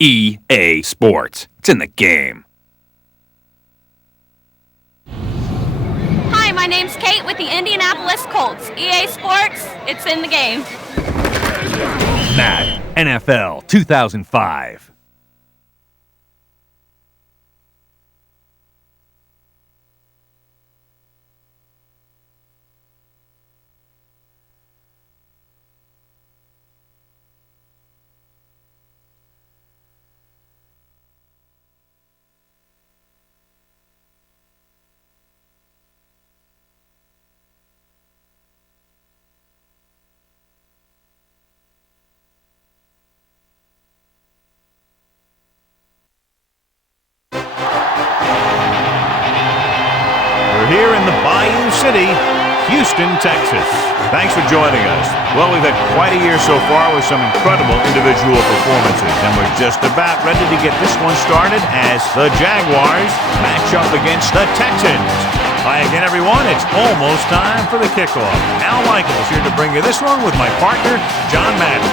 EA Sports. It's in the game. Hi, my name's Kate with the Indianapolis Colts. EA Sports, it's in the game. Madden NFL 2005. Here in the Bayou City, Houston, Texas. Thanks for joining us. Well, we've had quite a year so far with some incredible individual performances, and we're just about ready to get this one started as the Jaguars match up against the Texans. Hi again, everyone. It's almost time for the kickoff. Al Michaels here to bring you this one with my partner, John Madden.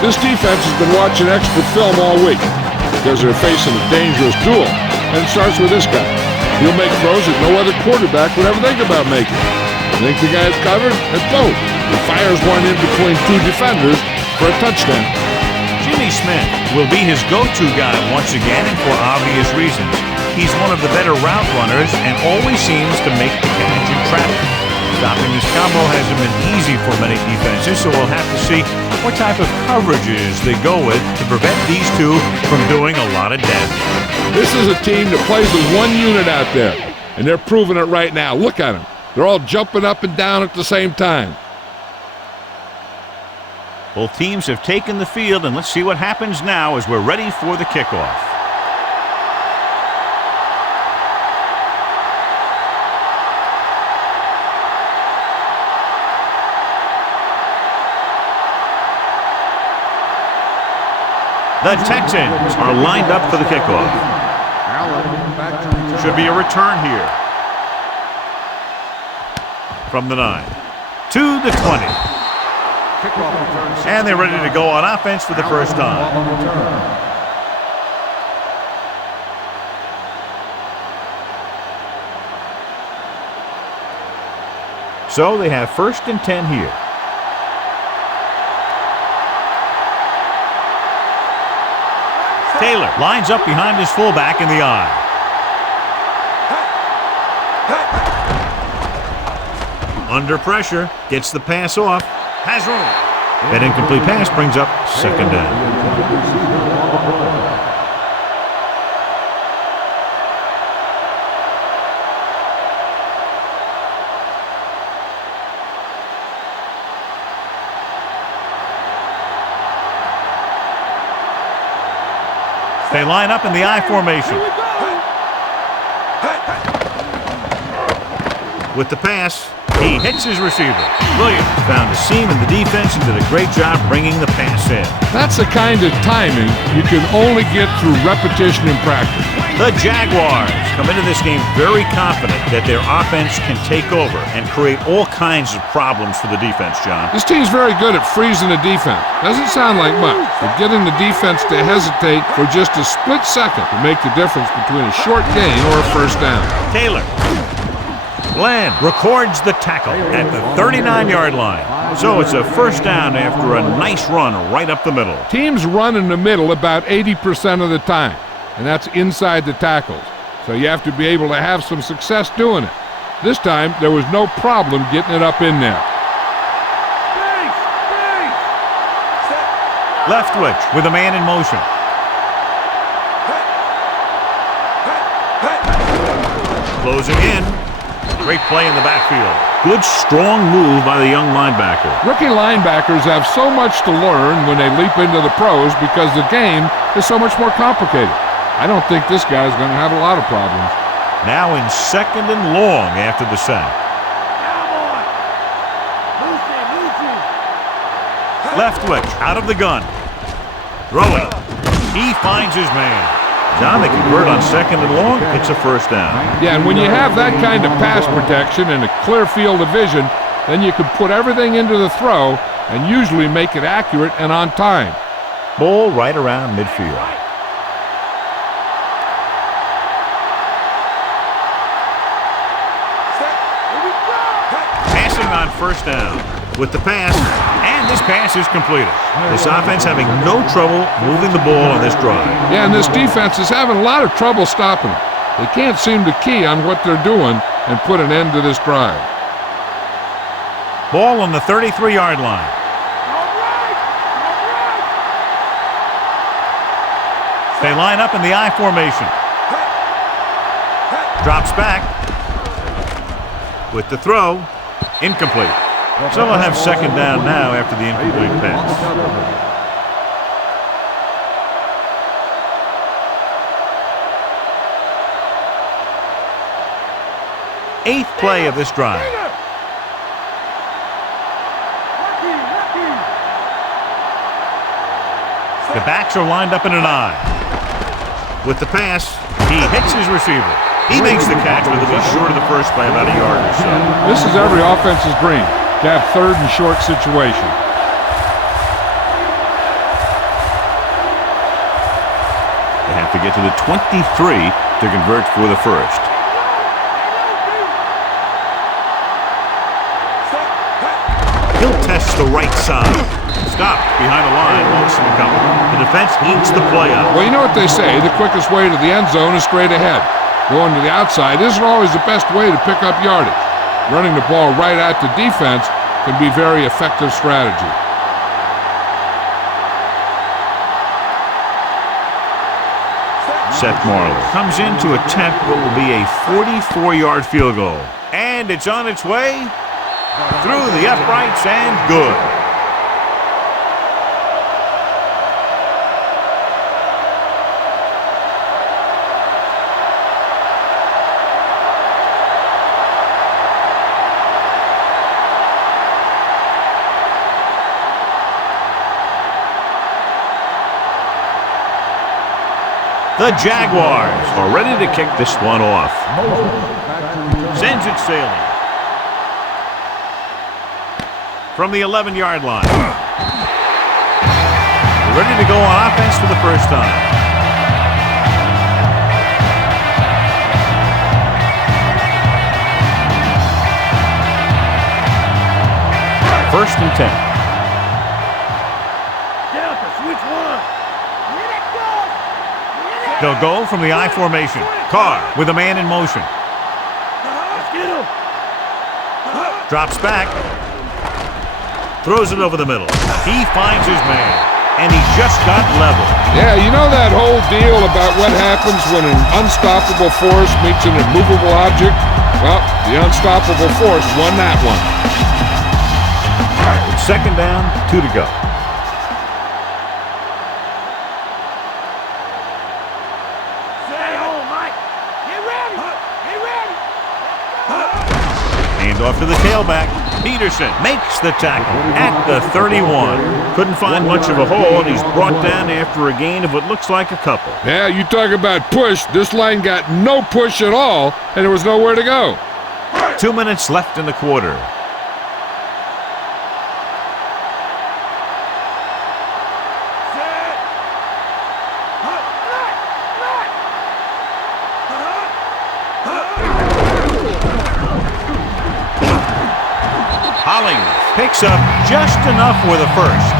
This defense has been watching extra film all week because they're facing a dangerous duel, and it starts with this guy. He'll make throws that no other quarterback would ever think about making. Think the guy's covered? And boom! He fires one in between two defenders for a touchdown. Jimmy Smith will be his go-to guy once again, and for obvious reasons. He's one of the better route runners and always seems to make the catch in traffic. Stopping this combo hasn't been easy for many defenses, so we'll have to see what type of coverages they go with to prevent these two from doing a lot of damage. This is a team that plays as one unit out there, and they're proving it right now. Look at them. They're all jumping up and down at the same time. Both teams have taken the field, and let's see what happens now as we're ready for the kickoff. The Texans are lined up for the kickoff. Should be a return here. From the 9 to the 20. And they're ready to go on offense for the first time. So they have 1st and 10 here. Taylor lines up behind his fullback in the eye. Under pressure, gets the pass off, has room. That incomplete pass brings up 2nd down. They line up in the I formation. With the pass, he hits his receiver. Williams found a seam in the defense and did a great job bringing the pass in. That's the kind of timing you can only get through repetition and practice. The Jaguars come into this game very confident that their offense can take over and create all kinds of problems for the defense, John. This team's very good at freezing the defense. Doesn't sound like much, but getting the defense to hesitate for just a split second to make the difference between a short gain or a first down. Taylor. Glenn records the tackle at the 39-yard line. So it's a first down after a nice run right up the middle. Teams run in the middle about 80% of the time, and that's inside the tackles. So you have to be able to have some success doing it. This time, there was no problem getting it up in there. Leftwich with a man in motion. Closing in. Great play in the backfield. Good, strong move by the young linebacker. Rookie linebackers have so much to learn when they leap into the pros because the game is so much more complicated. I don't think this guy's going to have a lot of problems. Now in 2nd and long after the sack. Leftwich out of the gun. Throwing. He finds his man. John, they convert on 2nd and long. It's a first down. Yeah, and when you have that kind of pass protection and a clear field of vision, then you can put everything into the throw and usually make it accurate and on time. Ball right around midfield. Passing on first down with the pass, and this pass is completed. This offense having no trouble moving the ball on this drive. Yeah, and this defense is having a lot of trouble stopping them. They can't seem to key on what they're doing and put an end to this drive. Ball on the 33-yard line. They line up in the I formation. Drops back with the throw. Incomplete. So they'll have second down now after the incomplete pass. 8th play of this drive. The backs are lined up in an I. With the pass, he hits his receiver. He makes the catch, but it'll be short of the first by about a yard or so. This is every offense's dream, to have third and short situation. They have to get to the 23 to convert for the first. He'll test the right side. Stopped behind the line. The defense eats the play up. Well, you know what they say, the quickest way to the end zone is straight ahead. Going to the outside isn't always the best way to pick up yardage. Running the ball right at the defense can be a very effective strategy. Seth Marlowe comes in to attempt what will be a 44-yard field goal. And it's on its way through the uprights and good. The Jaguars are ready to kick this one off. Sends it sailing. From the 11-yard line. Ready to go on offense for the first time. First and 10. They'll go from the I formation. Carr with a man in motion. Drops back. Throws it over the middle. He finds his man, and he just got level. Yeah, you know that whole deal about what happens when an unstoppable force meets an immovable object? Well, the unstoppable force won that one. It's second down, 2 to go. Off to the tailback. Peterson makes the tackle at the 31. Couldn't find much of a hole, and he's brought down after a gain of what looks like a couple. Yeah, you talk about push. This line got no push at all, and there was nowhere to go. 2 minutes left in the quarter. Picks up just enough for the first.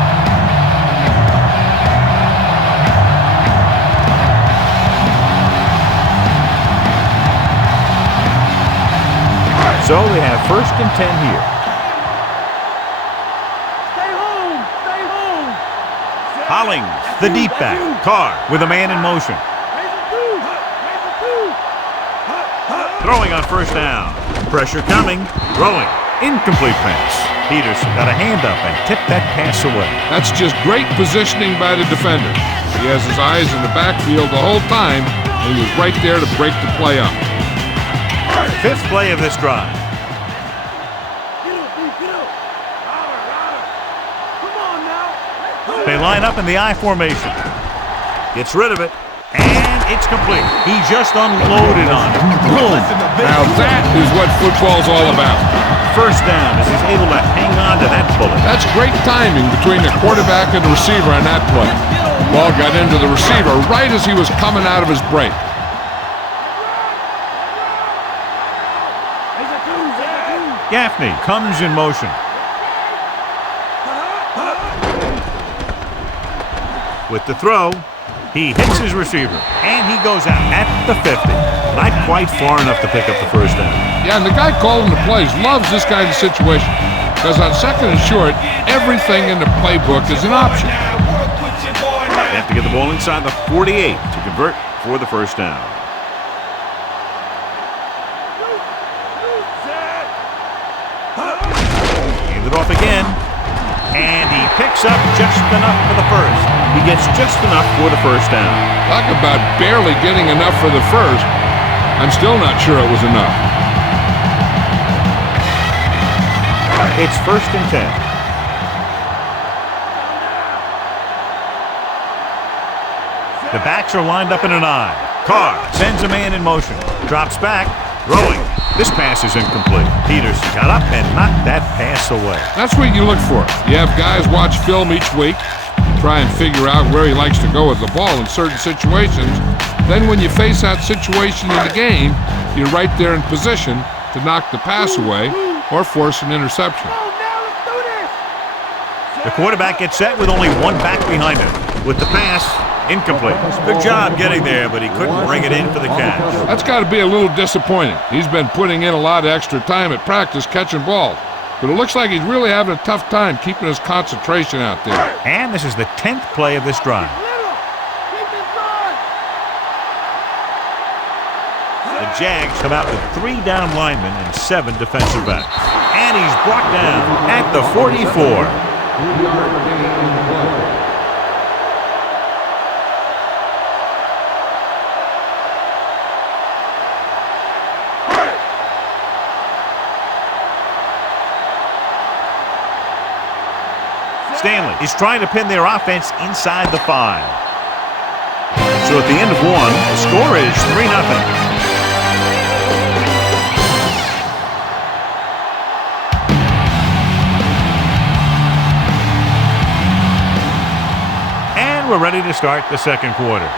So they have first and 10 here. Stay home! Stay home! Hollings, the deep back. Carr with a man in motion. Throwing on first down. Pressure coming. Throwing. Incomplete pass. Peterson got a hand up and tipped that pass away. That's just great positioning by the defender. He has his eyes in the backfield the whole time, and he was right there to break the play up. 5th play of this drive. They line up in the I formation. Gets rid of it, and it's complete. He just unloaded on it. Boom! Now that is what football's all about. First down as he's able to hang on to that bullet. That's great timing between the quarterback and the receiver on that play. Ball got into the receiver right as he was coming out of his break. Gaffney comes in motion. With the throw, he hits his receiver, and he goes out at the 50. Not quite far enough to pick up the first down. Yeah, and the guy calling the plays loves this kind of situation because on second and short, everything in the playbook is an option. They have to get the ball inside the 48 to convert for the first down. Hand it off again, and he picks up just enough for the first. He gets just enough for the first down. Talk about barely getting enough for the first. I'm still not sure it was enough. It's 1st and 10. The backs are lined up in an I. Carr sends a man in motion. Drops back. Throwing. This pass is incomplete. Peters got up and knocked that pass away. That's what you look for. You have guys watch film each week, try and figure out where he likes to go with the ball in certain situations. Then when you face that situation in the game, you're right there in position to knock the pass away or force an interception. The quarterback gets set with only one back behind him. With the pass, incomplete. Good job getting there, but he couldn't bring it in for the catch. That's got to be a little disappointing. He's been putting in a lot of extra time at practice catching balls, but it looks like he's really having a tough time keeping his concentration out there. And this is the 10th play of this drive. The Jags come out with 3 down linemen and 7 defensive backs. And he's brought down at the 44. Stanley is trying to pin their offense inside the 5. So at the end of 1, the score is 3-0. And we're ready to start the second quarter.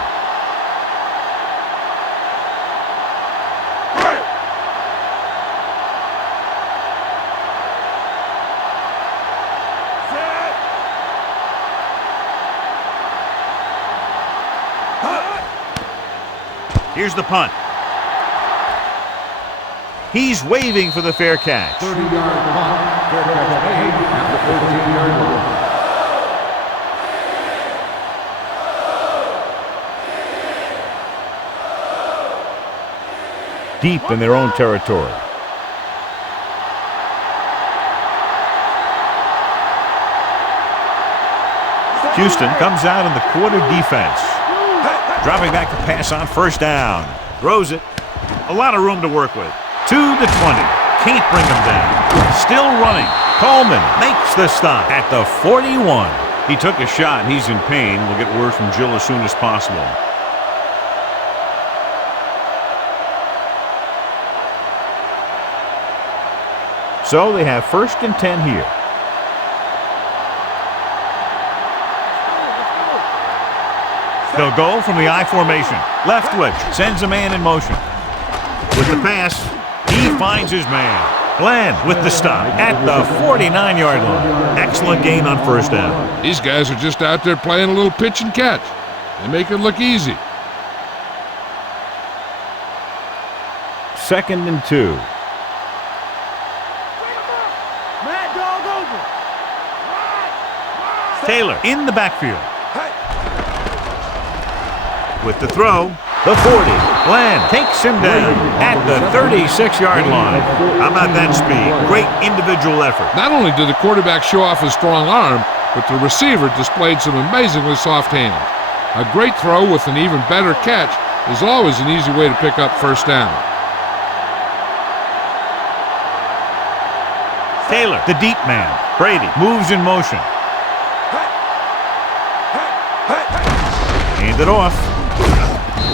Here's the punt. He's waving for the fair catch. 30-yard punt. Fair catch made at the 14-yard line. Deep in their own territory. Houston comes out in the quarter defense. Dropping back to pass on first down. Throws it. A lot of room to work with. 2 to 20. Can't bring him down. Still running. Coleman makes the stop at the 41. He took a shot. He's in pain. We'll get word from Jill as soon as possible. So they have 1st and 10 here. They'll go from the I formation. Left switch sends a man in motion. With the pass, he finds his man. Glenn with the stop at the 49-yard line. Excellent gain on first down. These guys are just out there playing a little pitch and catch. They make it look easy. 2nd and 2. Taylor in the backfield. With the throw, the 40. Glenn takes him down at the 36-yard line. How about that speed? Great individual effort. Not only did the quarterback show off his strong arm, but the receiver displayed some amazingly soft hands. A great throw with an even better catch is always an easy way to pick up first down. Taylor, the deep man. Brady moves in motion. Hand it off.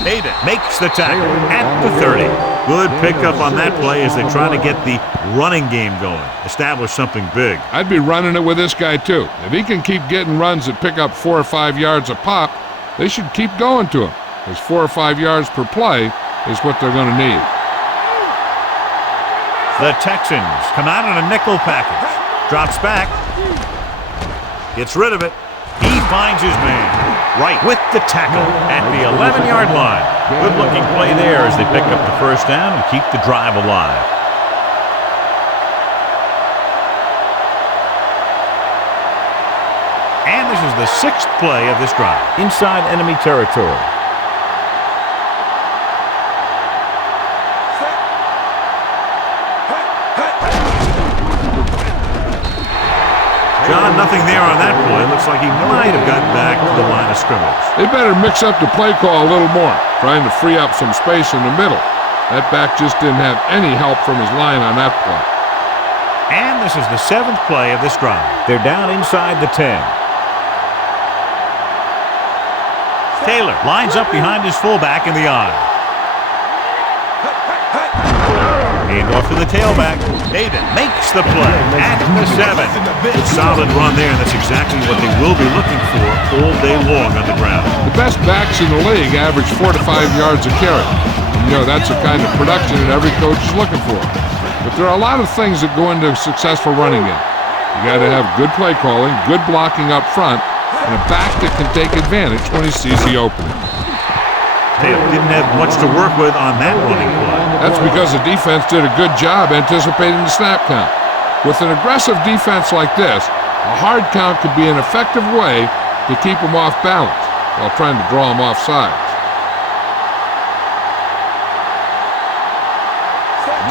David makes the tackle at the 30. Good pickup on that play as they try to get the running game going, establish something big. I'd be running it with this guy too. If he can keep getting runs that pick up 4 or 5 yards a pop, they should keep going to him, because 4 or 5 yards per play is what they're going to need. The Texans come out in a nickel package. Drops back. Gets rid of it. He finds his man. Right with the tackle at the 11-yard line. Good-looking play there as they pick up the first down and keep the drive alive. And this is the 6th play of this drive. Inside enemy territory. John, nothing there on that play. Looks like he might have gotten back to the line of scrimmage. They better mix up the play call a little more, trying to free up some space in the middle. That back just didn't have any help from his line on that play. And this is the 7th play of this drive. They're down inside the 10. Taylor lines up behind his fullback in the eye. Hand off to the tailback. David makes the play at the 7. Solid run there, and that's exactly what they will be looking for all day long on the ground. The best backs in the league average 4 to 5 yards a carry. And, that's the kind of production that every coach is looking for. But there are a lot of things that go into a successful running game. You got to have good play calling, good blocking up front, and a back that can take advantage when he sees the opening. Taylor didn't have much to work with on that running play. That's because the defense did a good job anticipating the snap count. With an aggressive defense like this, a hard count could be an effective way to keep them off balance while trying to draw them off sides.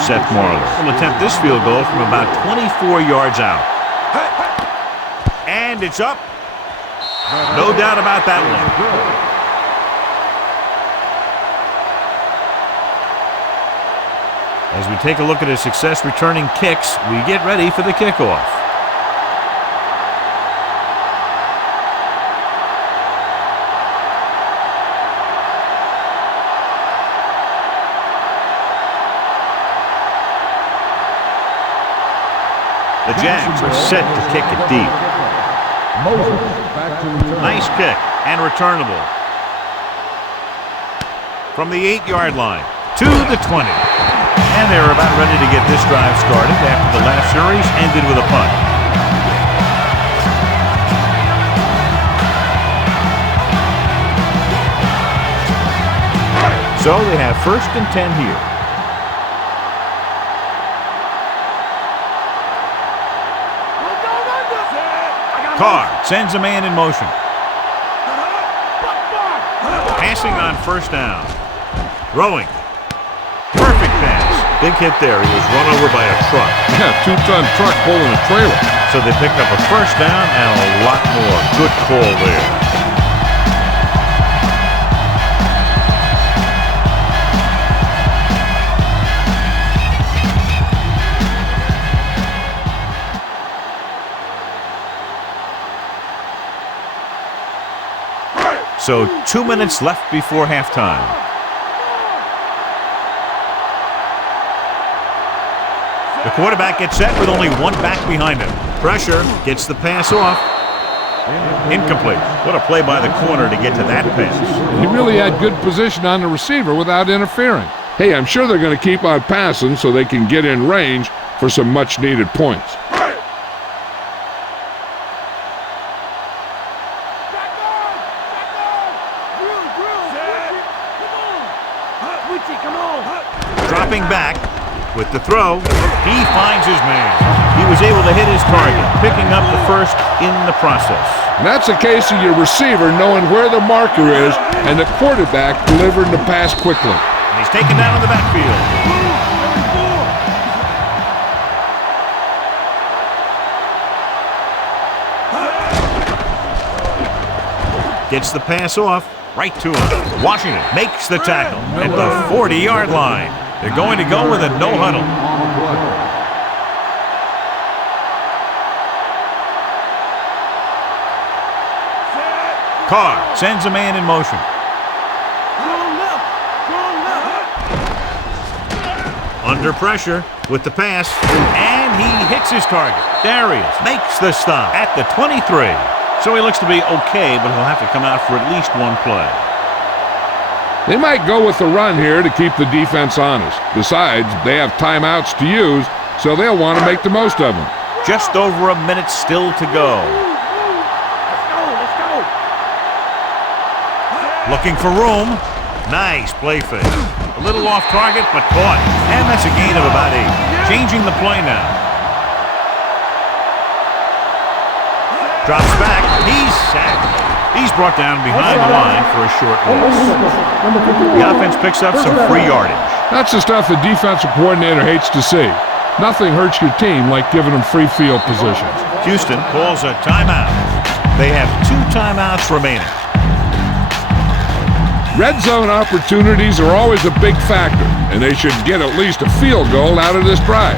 Seth Marler will attempt this field goal from about 24 yards out. And it's up. No doubt about that one. As we take a look at his success returning kicks, we get ready for the kickoff. The Jags are set to kick it deep. Nice kick and returnable. From the 8-yard line to the 20. And they're about ready to get this drive started after the last series ended with a punt. So they have 1st and 10 here. Carr sends a man in motion. Passing on 1st down. Throwing. Perfect pass. Big hit there. He was run over by a truck. Yeah, 2-ton truck pulling a trailer. So they pick up a 1st down and a lot more. Good call there. So 2 minutes left before halftime. The quarterback gets set with only one back behind him. Pressure, gets the pass off. Incomplete. What a play by the corner to get to that pass. He really had good position on the receiver without interfering. Hey, I'm sure they're going to keep on passing so they can get in range for some much-needed points. Dropping back with the throw. He finds his man. He was able to hit his target, picking up the 1st in the process. And that's a case of your receiver knowing where the marker is and the quarterback delivering the pass quickly. And he's taken down in the backfield. Gets the pass off, right to him. Washington makes the tackle at the 40-yard line. They're going to go with a no huddle. Carr sends a man in motion. Under pressure with the pass, and he hits his target. There he is. Makes the stop at the 23. So he looks to be okay, but he'll have to come out for at least one play. They might go with the run here to keep the defense honest. Besides, they have timeouts to use, so they'll want to make the most of them. Just over a minute still to go. Let's go. Looking for room. Nice play fake. A little off target, but caught. And that's a gain of about 8. Changing the play now. Drops back. He's sacked. He's brought down behind the line for a short loss. The offense picks up some free yardage. That's the stuff the defensive coordinator hates to see. Nothing hurts your team like giving them free field position. Houston calls a timeout. They have 2 timeouts remaining. Red zone opportunities are always a big factor, and they should get at least a field goal out of this drive,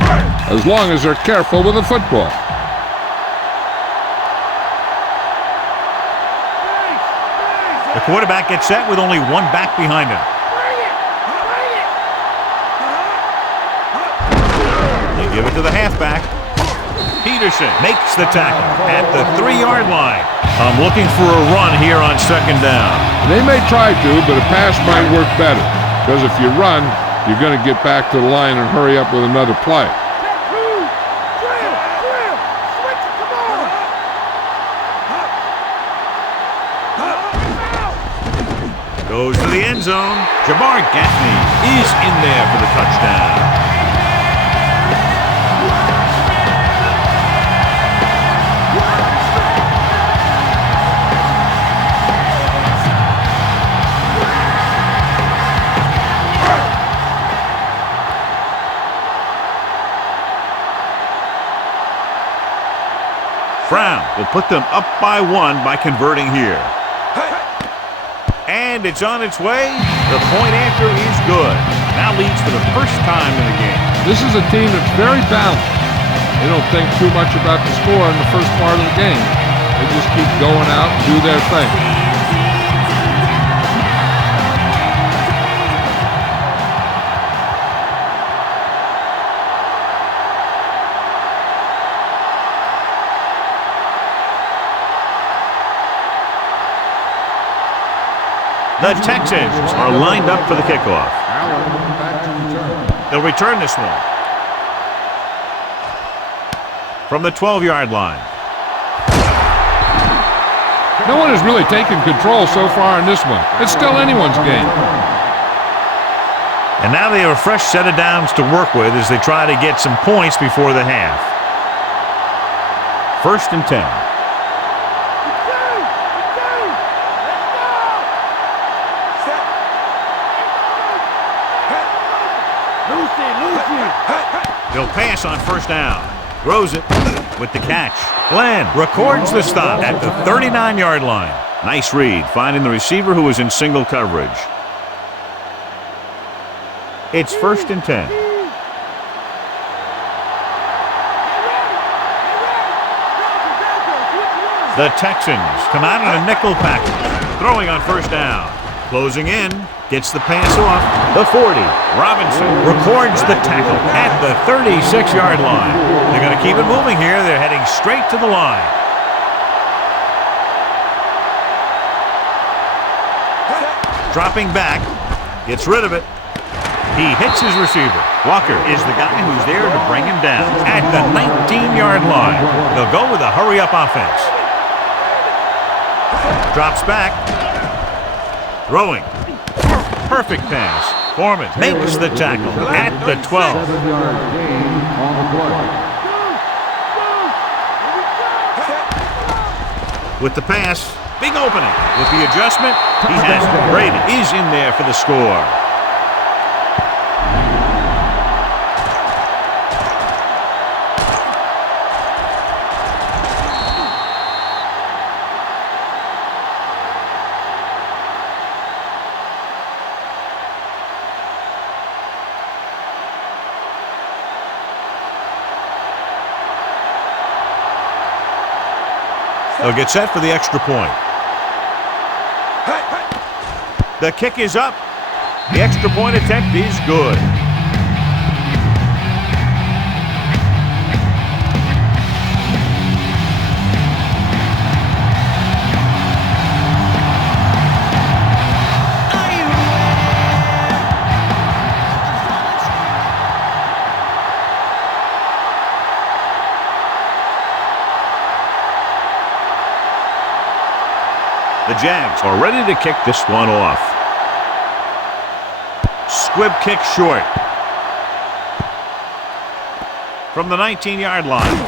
as long as they're careful with the football. The quarterback gets set with only one back behind him. They give it to the halfback. Peterson makes the tackle at the 3-yard line. I'm looking for a run here on 2nd down. They may try to, but a pass might work better, because if you run, you're going to get back to the line and hurry up with another play. Goes to the end zone. Jamar Gaffney is in there for the touchdown. Brown will put them up by 1 by converting here. And it's on its way. The point after is good. Now leads for the first time in the game. This is a team that's very balanced. They don't think too much about the score in the first part of the game. They just keep going out and do their thing. The Texans are lined up for the kickoff. They'll return this one. From the 12-yard line. No one has really taken control so far in this one. It's still anyone's game. And now they have a fresh set of downs to work with as they try to get some points before the half. 1st and 10. He'll pass on 1st down. Throws it with the catch. Glenn records the stop at the 39-yard line. Nice read, finding the receiver who was in single coverage. It's 1st and 10. The Texans come out in a nickel package. Throwing on 1st down. Closing in. Gets the pass off. The 40. Robinson records the tackle at the 36-yard line. They're going to keep it moving here. They're heading straight to the line. Dropping back. Gets rid of it. He hits his receiver. Walker is the guy who's there to bring him down at the 19-yard line. They'll go with a hurry-up offense. Drops back. Throwing. Perfect pass. Foreman makes the tackle at the 12. With the pass, big opening. With the adjustment, he has it. Brady is in there for the score. They'll get set for the extra point. The kick is up. The extra point attempt is good. The Jags are ready to kick this one off. Squib kick short. From the 19-yard line.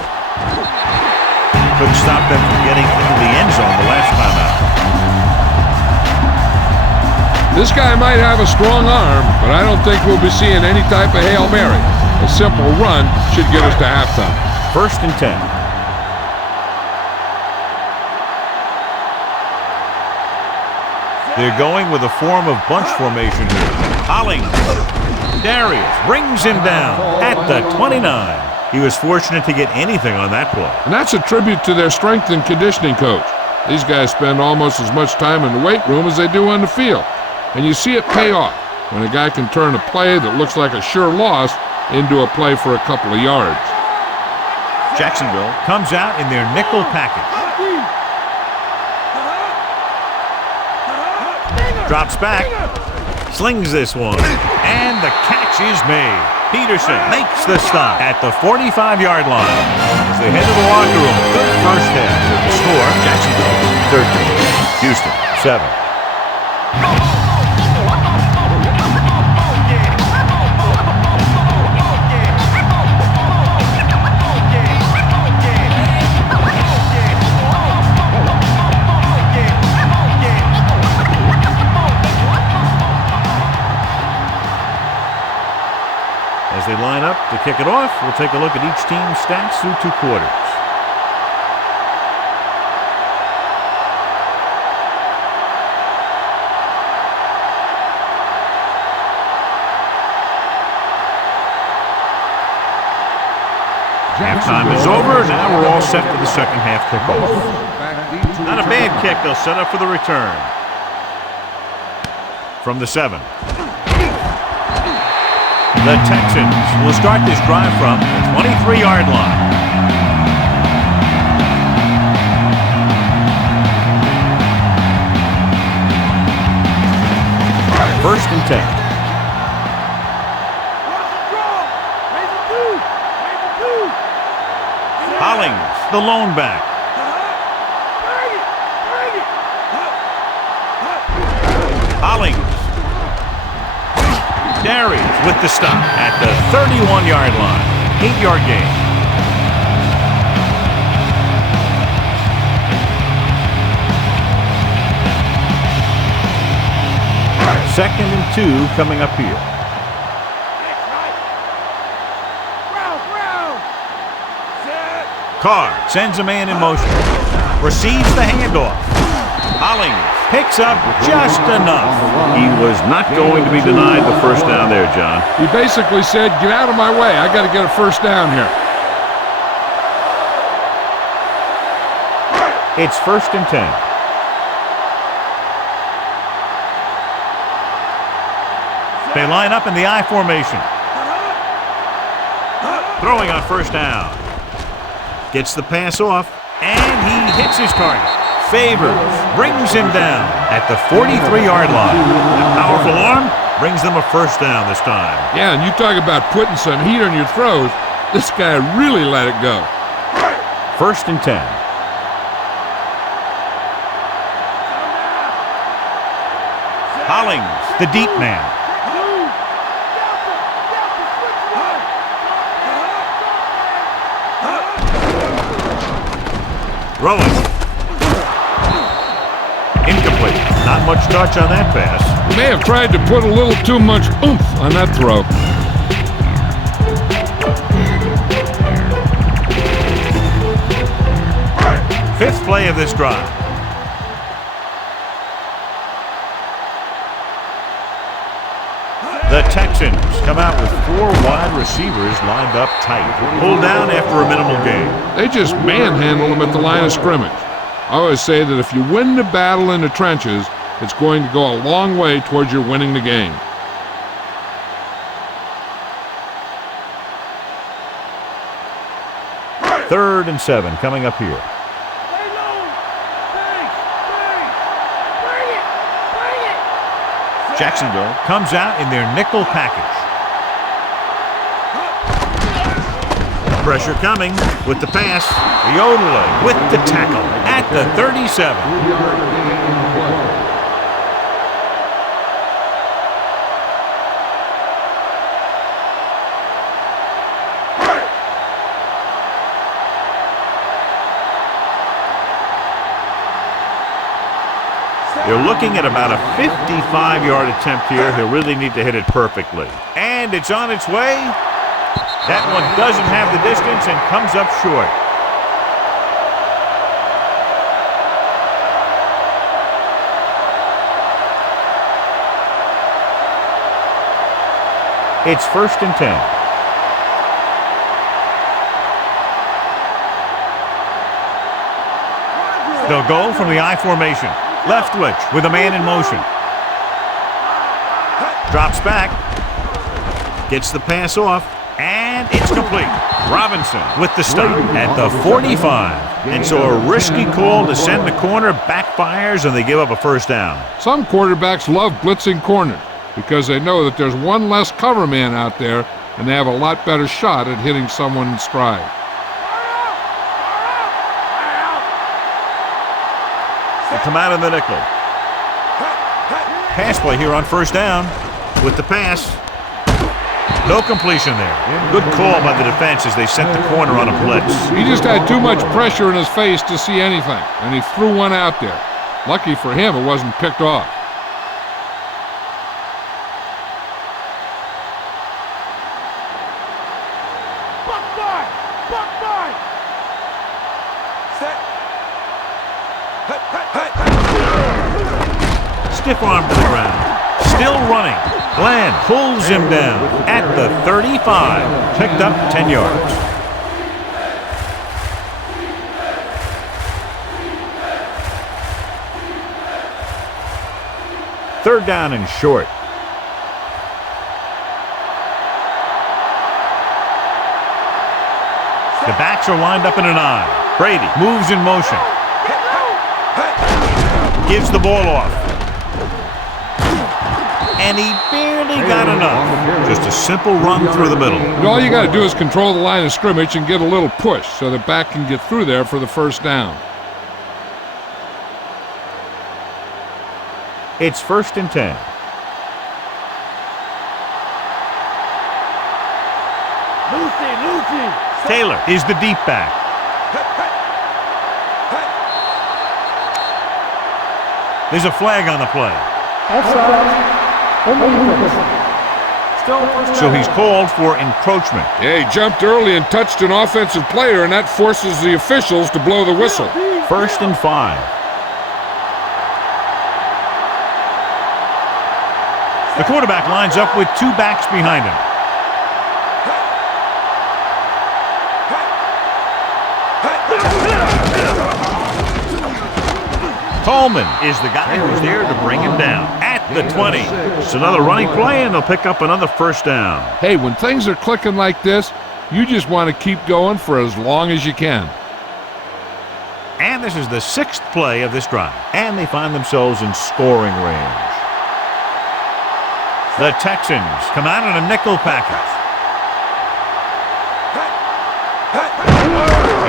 Couldn't stop them from getting into the end zone the last time out. This guy might have a strong arm, but I don't think we'll be seeing any type of Hail Mary. A simple run should get us to halftime. 1st and 10. They're going with a form of bunch formation here. Hollings. Darius brings him down at the 29. He was fortunate to get anything on that play. And that's a tribute to their strength and conditioning coach. These guys spend almost as much time in the weight room as they do on the field. And you see it pay off when a guy can turn a play that looks like a sure loss into a play for a couple of yards. Jacksonville comes out in their nickel package. Drops back, slings this one, and the catch is made. Peterson makes the stop at the 45-yard line. As they head to the locker room, good first half. With the score, Jacksonville 13, Houston 7. As they line up to kick it off, we'll take a look at each team's stats through 2 quarters. Halftime is over. Now we're all set for the second half kickoff. Not a bad kick. They'll set up for the return. From the 7. The Texans will start this drive from the 23-yard line. First and 10. Hollings, the lone back. Hollings. Darius with the stop at the 31-yard line. 8-yard gain. Second and 2 coming up here. Carr sends a man in motion. Receives the handoff. Hollings picks up just enough. He was not going to be denied the first down there, John. He basically said, get out of my way. I got to get a first down here. It's 1st and 10. They line up in the I formation. Throwing on first down. Gets the pass off, and he hits his target. Favors brings him down at the 43-yard line. A powerful arm brings them a first down this time. Yeah, and you talk about putting some heat on your throws. This guy really let it go. 1st and 10. Hollings, the deep man. Throwing. Incomplete. Not much touch on that pass. May have tried to put a little too much oomph on that throw. Fifth play of this drive. The Texans come out with 4 wide receivers lined up tight. Pulled down after a minimal gain. They just manhandle them at the line of scrimmage. I always say that if you win the battle in the trenches, it's going to go a long way towards your winning the game. Third and 7 coming up here. Jacksonville comes out in their nickel package. Pressure coming with the pass. Yodele with the tackle at the 37. They're looking at about a 55-yard attempt here. He'll really need to hit it perfectly. And it's on its way. That one doesn't have the distance and comes up short. It's 1st and 10. They'll go from the I formation. Left switch with a man in motion. Drops back. Gets the pass off. And it's complete. Robinson with the stop at the 45. And so a risky call to send the corner backfires and they give up a 1st down. Some quarterbacks love blitzing corners because they know that there's one less cover man out there and they have a lot better shot at hitting someone in stride. They come out of the nickel. Pass play here on 1st down with the pass. No completion there. Good call by the defense as they sent the corner on a blitz. He just had too much pressure in his face to see anything, and he threw one out there. Lucky for him, it wasn't picked off. Stiff arm to the ground. Still running. Glenn pulls him down at the 35. Picked up 10 yards. Third down and short. The backs are lined up in an I. Brady moves in motion. Gives the ball off. And he barely got enough. Just a simple run through the middle. And all you got to do is control the line of scrimmage and get a little push so the back can get through there for the 1st down. It's 1st and 10. Lucy. Taylor is the deep back. There's a flag on the play. So he's called for encroachment. Yeah, he jumped early and touched an offensive player, and that forces the officials to blow the whistle. 1st and 5. The quarterback lines up with 2 backs behind him. Coleman is the guy who's there to bring him down at the 20. It's another running play, and they'll pick up another 1st down. Hey, when things are clicking like this, you just want to keep going for as long as you can. And this is the 6th play of this drive, and they find themselves in scoring range. The Texans come out in a nickel package.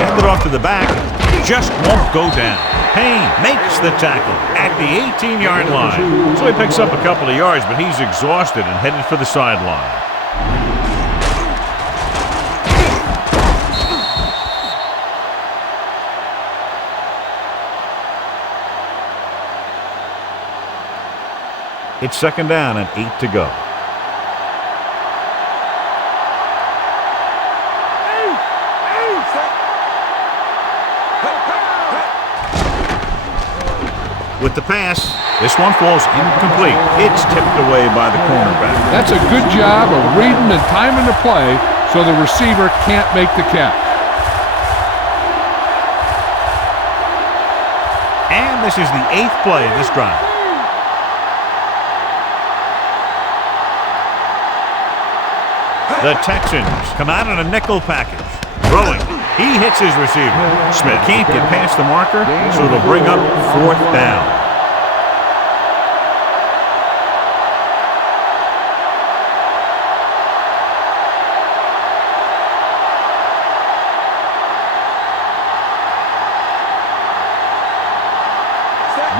Hand it off to the back. Just won't go down. Payne makes the tackle at the 18-yard line. So he picks up a couple of yards, but he's exhausted and headed for the sideline. It's 2nd down and 8 to go. With the pass, this one falls incomplete. It's tipped away by the cornerback. That's a good job of reading and timing the play so the receiver can't make the catch. And this is the 8th play of this drive. The Texans come out in a nickel package. Throwing. He hits his receiver. Smith can't get past the marker, so it'll bring up 4th down.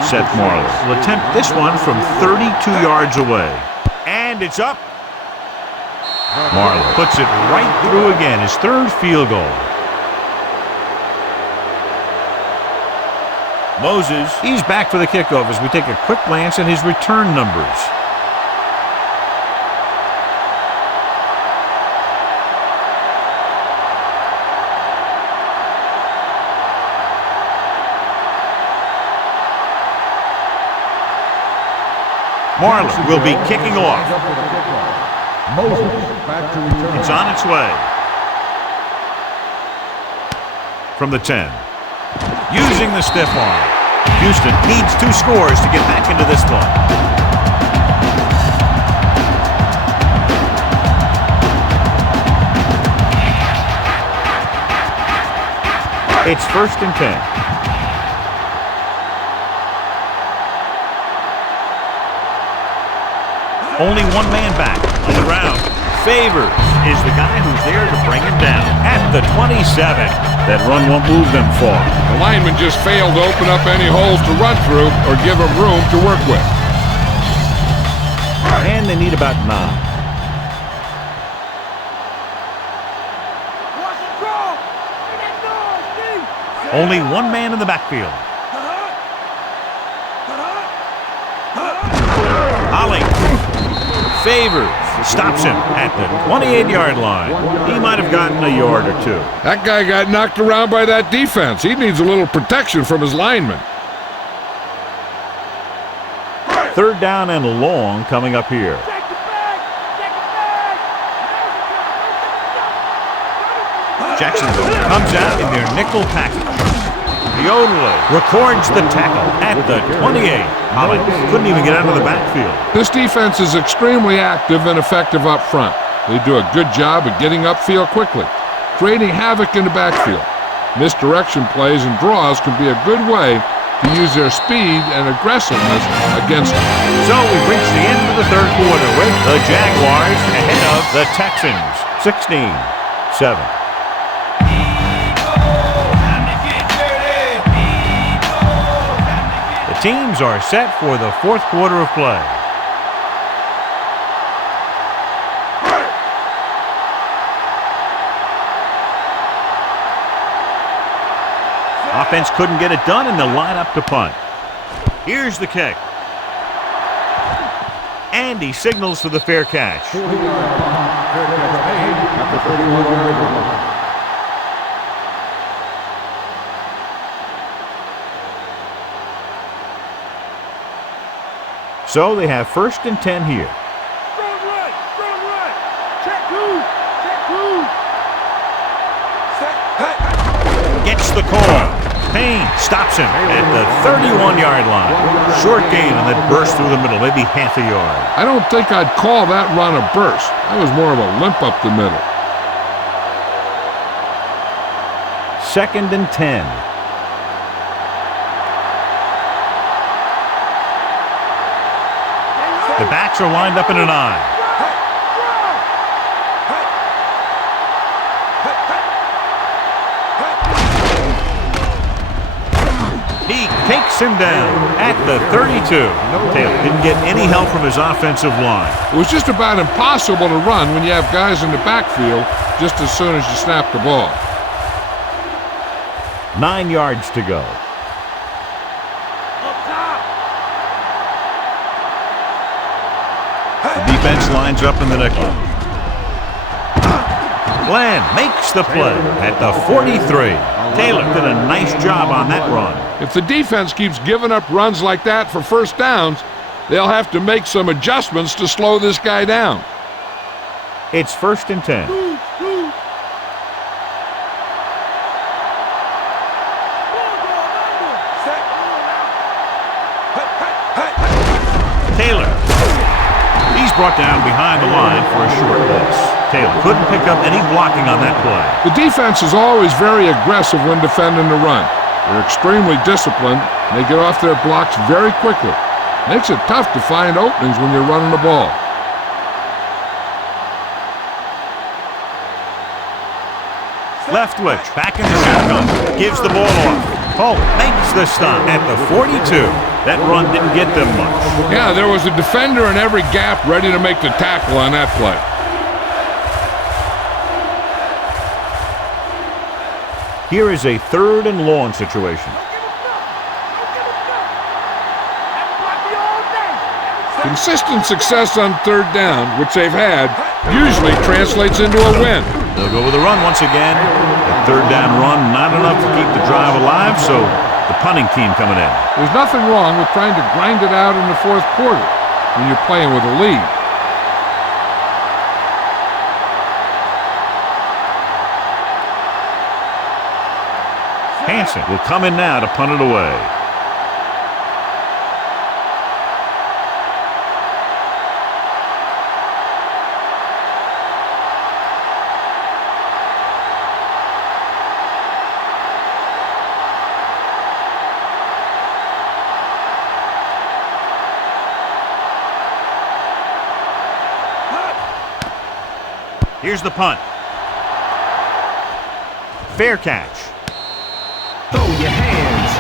Seth Marlowe will attempt this one from 32 yards away. And it's up. Marlowe puts it right through again, his 3rd field goal. Moses, he's back for the kickoff as we take a quick glance at his return numbers. Marlon will be kicking off. It's on its way. From the 10. Using the stiff arm. Houston needs 2 scores to get back into this one. It's 1st and 10. Only one man back on the ground. Favors is the guy who's there to bring him down at the 27. That run won't move them far. The lineman just failed to open up any holes to run through or give him room to work with. And they need about 9. Only one man in the backfield. Ollie. Favors stops him at the 28-yard line. He might have gotten a yard or 2. That guy got knocked around by that defense. He needs a little protection from his linemen. 3rd down and long coming up here. Jacksonville comes out in their nickel package. Records the tackle at the 28. Holland couldn't even get out of the backfield. This defense is extremely active and effective up front. They do a good job of getting upfield quickly, creating havoc in the backfield. Misdirection plays and draws can be a good way to use their speed and aggressiveness against them. So we've reached the end of the 3rd quarter with the Jaguars ahead of the Texans, 16-7. Teams are set for the 4th quarter of play. Offense couldn't get it done, and they'll line up to punt. Here's the kick. And he signals for the fair catch. So they have 1st and 10 here. Strong right. Check who. Gets the call. Payne stops him at the 31-yard line. Short gain, and that burst through the middle, maybe half a yard. I don't think I'd call that run a burst. That was more of a limp up the middle. 2nd and 10. The backs are lined up in an eye. He takes him down at the 32. Taylor didn't get any help from his offensive line. It was just about impossible to run when you have guys in the backfield just as soon as you snap the ball. 9 yards to go. The defense lines up in the nickel. Glenn makes the play at the 43. Taylor did a nice job on that run. If the defense keeps giving up runs like that for 1st downs, they'll have to make some adjustments to slow this guy down. It's 1st and 10. Taylor. He's brought down behind the line for a short loss. Taylor couldn't pick up any blocking on that play. The defense is always very aggressive when defending the run. They're extremely disciplined, and they get off their blocks very quickly. Makes it tough to find openings when you're running the ball. Leftwich back in the shotgun. Gives the ball off. Polk makes the stop at the 42. That run didn't get them much. Yeah, there was a defender in every gap ready to make the tackle on that play. Here is a 3rd and long situation. Consistent success on third down, which they've had, usually translates into a win. They'll go with a run once again. The third down run, not enough to keep the drive alive, so the punting team coming in. There's nothing wrong with trying to grind it out in the fourth quarter when you're playing with a lead. Hansen will come in now to punt it away. Here's the punt. Fair catch. Throw your hands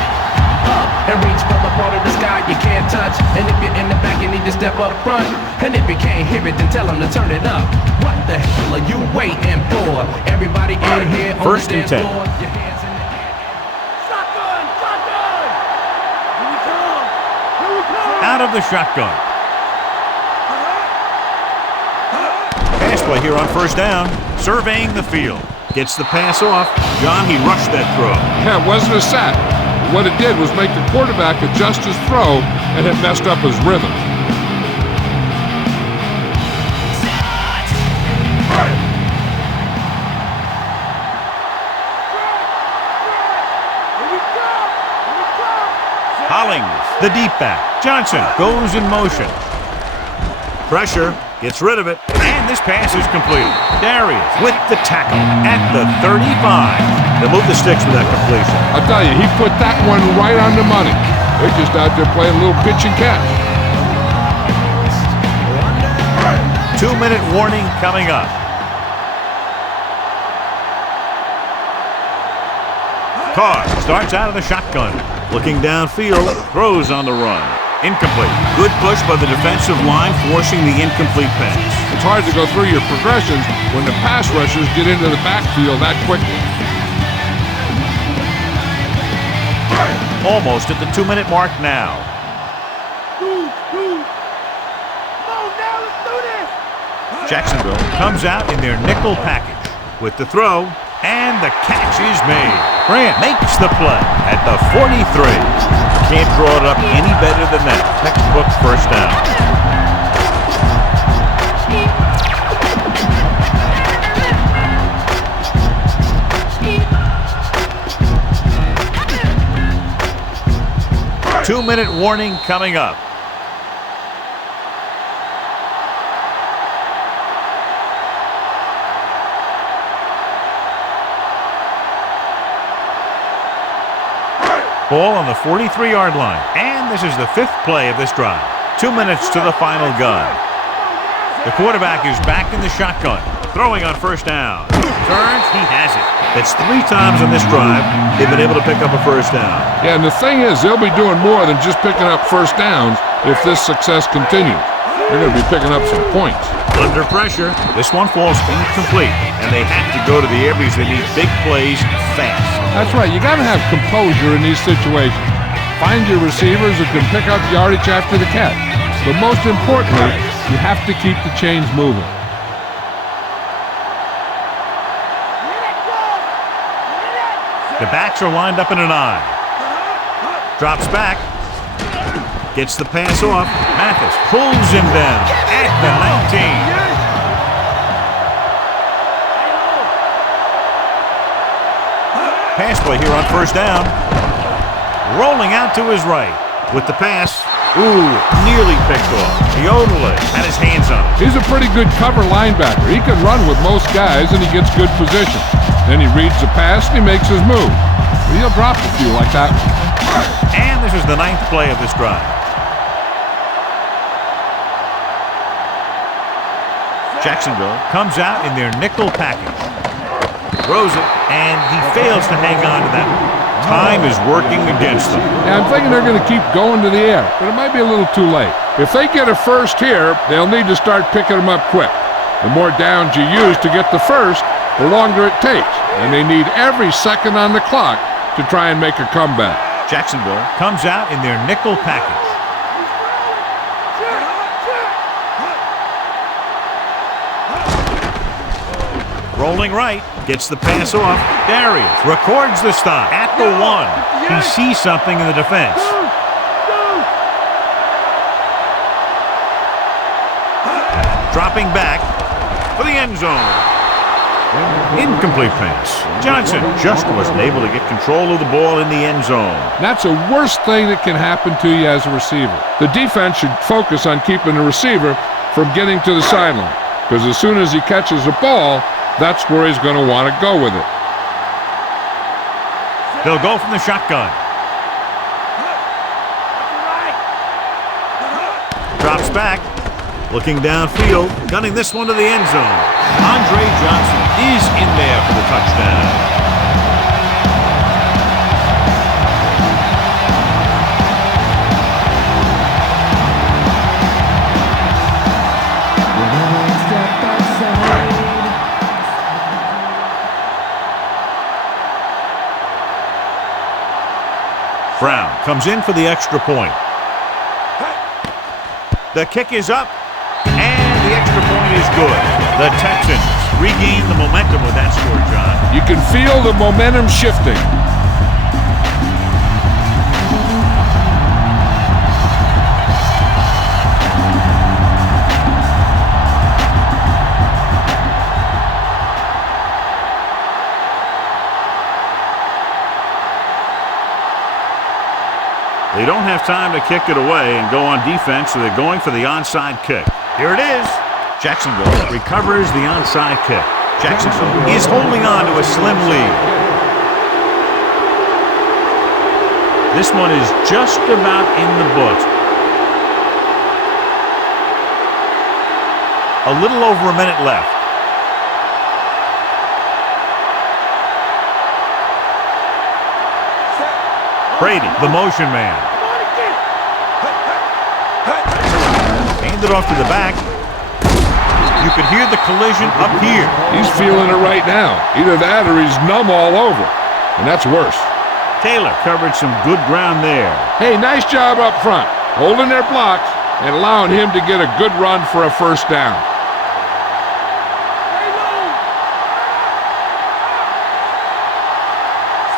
up and reach for the part of the sky you can't touch. And if you're in the back, you need to step up front. And if you can't hear it, then tell them to turn it up. What the hell are you waiting for? Everybody in here on First the and 10. dance floor. Your hands in the air. Shotgun! Shotgun! Here we come! Here we come! Out of the shotgun. Pass play here on first down. Surveying the field. Gets the pass off. John, he rushed that throw. Yeah, it wasn't a sack. What it did was make the quarterback adjust his throw, and it messed up his rhythm. Hollings, the deep back. Johnson goes in motion. Pressure, gets rid of it, and this pass is completed. Darius with the tackle at the 35. They'll move the sticks with that completion. I'll tell you, he put that one right on the money. They're just out there playing a little pitch and catch. 2-minute warning coming up. Carr starts out of the shotgun. Looking downfield, throws on the run. Incomplete. Good push by the defensive line, forcing the incomplete pass. It's hard to go through your progressions when the pass rushers get into the backfield that quickly. Almost at the 2-minute mark now. Come on now, let's do this! Jacksonville comes out in their nickel package with the throw, and the catch is made. Grant makes the play at the 43. Can't draw it up any better than that. Textbook first down. Two-minute warning coming up. Ball on the 43-yard line. And this is the 5th play of this drive. 2 minutes to the final gun. The quarterback is back in the shotgun. Throwing on first down. Turns, he has it. That's 3 times on this drive they've been able to pick up a first down. Yeah, and the thing is, they'll be doing more than just picking up first downs if this success continues. They're going to be picking up some points. Under pressure, this one falls incomplete, and they have to go to the air because they need big plays fast. That's right. You got to have composure in these situations. Find your receivers who can pick up yardage after the catch. But most importantly, you have to keep the chains moving. The backs are lined up in an I. Drops back. Gets the pass off. Mathis pulls him down at the 19. Pass play here on first down. Rolling out to his right with the pass. Ooh, nearly picked off. Teodole had his hands on it. He's a pretty good cover linebacker. He can run with most guys, and he gets good position. Then he reads the pass, and he makes his move. He'll drop a few like that one. And this is the 9th play of this drive. Jacksonville comes out in their nickel package. Throws it, and he fails to hang on to that one. Time is working against them. Yeah, I'm thinking they're going to keep going to the air, but it might be a little too late. If they get a first here, they'll need to start picking them up quick. The more downs you use to get the first, the longer it takes, and they need every second on the clock to try and make a comeback. Jacksonville comes out in their nickel package. Rolling right, gets the pass off. There he is. Records the stop at the 1. He sees something in the defense. Dropping back for the end zone. Incomplete pass. Johnson just wasn't able to get control of the ball in the end zone. That's the worst thing that can happen to you as a receiver. The defense should focus on keeping the receiver from getting to the sideline, because as soon as he catches the ball, that's where he's going to want to go with it. They'll go from the shotgun. Drops back. Looking downfield, gunning this one to the end zone. Andre Johnson is in there for the touchdown. Brown comes in for the extra point. The kick is up. And the extra point is good. The Texans regain the momentum with that score, John. You can feel the momentum shifting. They don't have time to kick it away and go on defense, so they're going for the onside kick. Here it is. Jacksonville recovers the onside kick. Jacksonville is holding on to a slim lead. This one is just about in the books. A little over a minute left. Brady, the motion man. Handed off to the back. You could hear the collision up here. He's feeling it right now. Either that or he's numb all over. And that's worse. Taylor covered some good ground there. Hey, nice job up front, holding their blocks and allowing him to get a good run for a first down.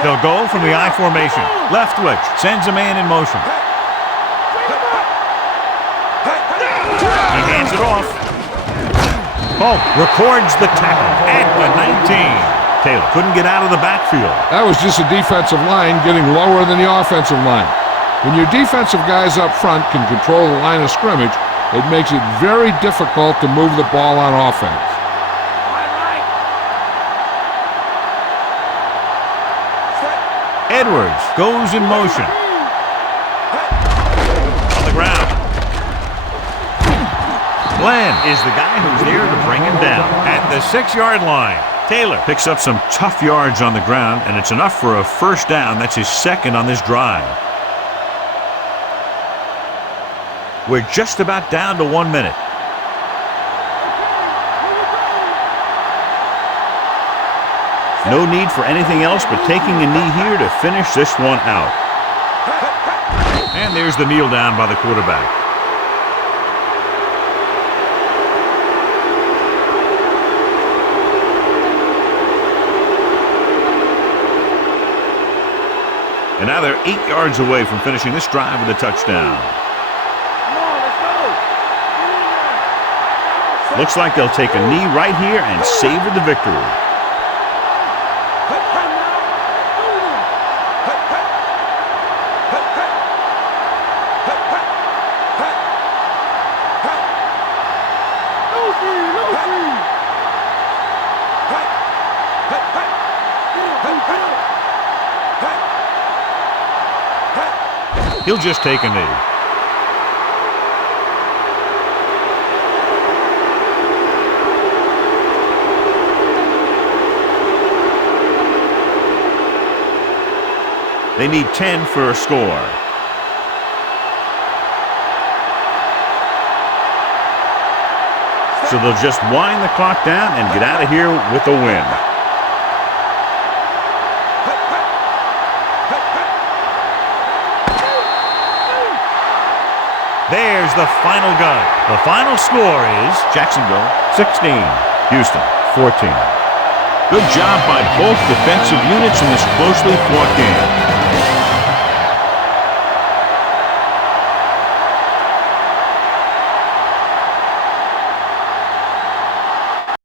They'll go from the I formation. Left twitch, sends a man in motion. He hands it off. Polk records the tackle at the 19. Taylor couldn't get out of the backfield. That was just a defensive line getting lower than the offensive line. When your defensive guys up front can control the line of scrimmage, it makes it very difficult to move the ball on offense. Edwards goes in motion. On the ground. Glenn is the guy who's there to bring him down at the 6-yard line. Taylor picks up some tough yards on the ground, and it's enough for a first down. That's his second on this drive. We're just about down to 1 minute. No need for anything else but taking a knee here to finish this one out. And there's the kneel down by the quarterback. And now they're 8 yards away from finishing this drive with a touchdown. Looks like they'll take a knee right here and savor the victory. He'll just take a knee. They need 10 for a score. So they'll just wind the clock down and get out of here with a win. There's the final gun. The final score is Jacksonville 16, Houston 14. Good job by both defensive units in this closely fought game.